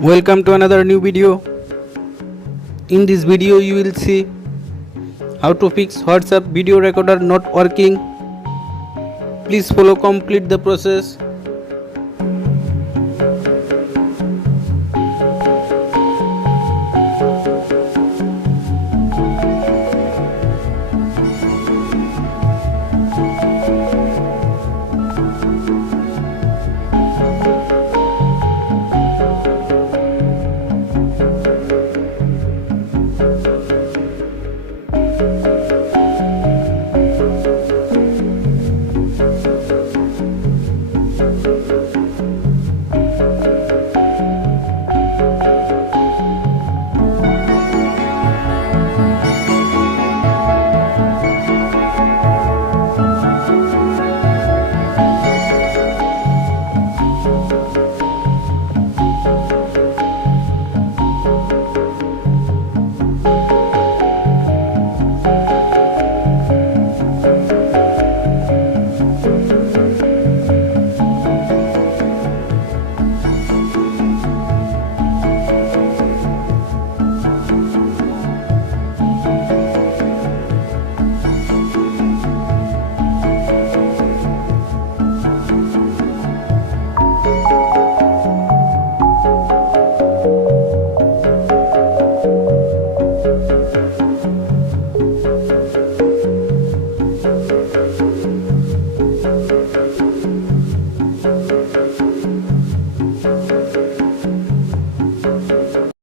Welcome to another new video. In this video you will see how to fix WhatsApp video recorder not working. Please follow complete the process.